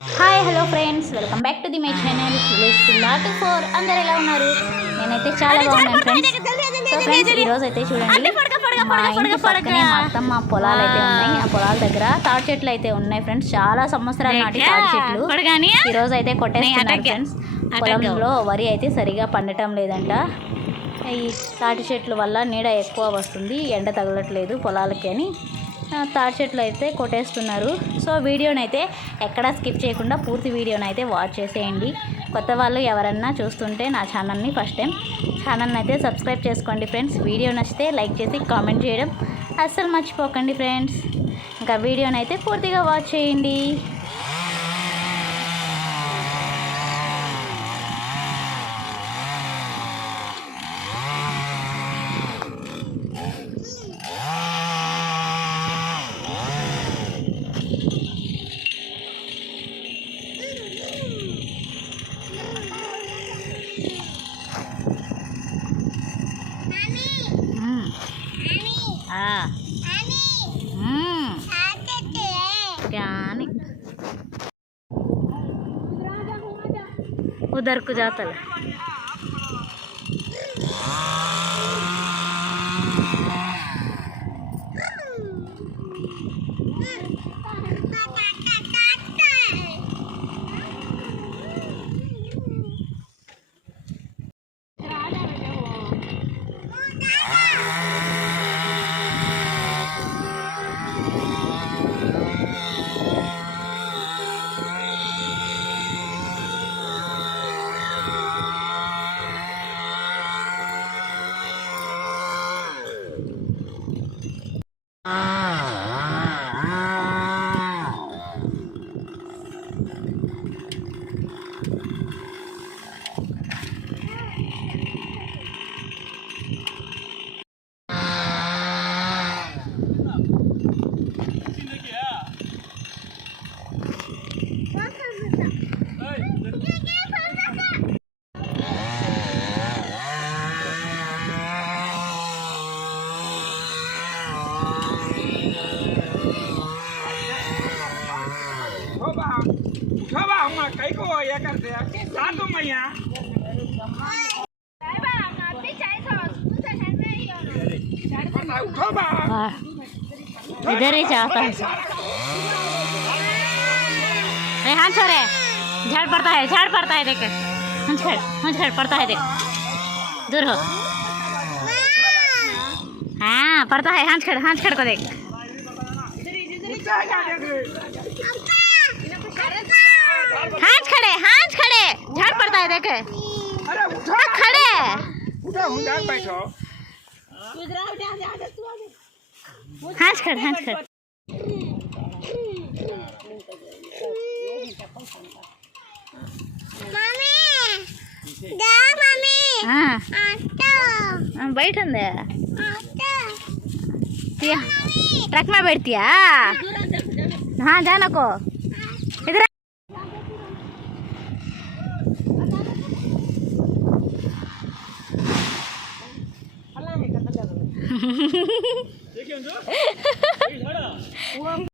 Hi hello friends, welcome back to the my channel village పిల్లా 4. అందరు ఎలా ఉన్నారు? నేనైతే చాలా బాగున్నాను ఫ్రెండ్స్. సో ఫ్రెండ్స్, ఈరోజు అయితే చూడండి, మా ఇంటి పక్కనే మొత్తం మా పొలాలు అయితే ఉన్నాయి. ఆ పొలాల దగ్గర తాటి చెట్లు అయితే ఉన్నాయి ఫ్రెండ్స్. చాలా సంవత్సరాల నాటి తాటి చెట్లు ఈరోజు అయితే కొట్టేస్తున్నారు ఫ్రెండ్స్. పొలంలో వరి అయితే సరిగా పండటం లేదంట. ఈ తాటి చెట్ల వల్ల నీడ ఎక్కువ వస్తుంది, ఎండ తగలట్లేదు పొలాలకి అని తాటి చెట్లు అయితే కొట్టేస్తున్నారు. సో వీడియోనైతే ఎక్కడా స్కిప్ చేయకుండా పూర్తి వీడియోనైతే వాచ్ చేసేయండి. కొత్త వాళ్ళు ఎవరన్నా చూస్తుంటే నా ఛానల్ని ఫస్ట్ టైం ఛానల్ని అయితే సబ్స్క్రైబ్ చేసుకోండి ఫ్రెండ్స్. వీడియో నచ్చితే లైక్ చేసి కామెంట్ చేయడం అస్సలు మర్చిపోకండి ఫ్రెండ్స్. ఇంకా వీడియోనైతే పూర్తిగా వాచ్ చేయండి. उधर को जाता है। कई को ये करते हैं साथ में मैया इधर ही जाता है। हाथ छोड़े, झाड़ पड़ता है, झाड़ पड़ता है, देख झाड़ पड़ता है, देख दूर हो। हाँ पड़ता है, हाथ खड़ को देख। हाथ खड़े झाड़ पड़ता है, देखे खड़े हाथ खड़ हाँ बैठ ट्रक में बैठतिया। हाँ जाना को इधर देखिए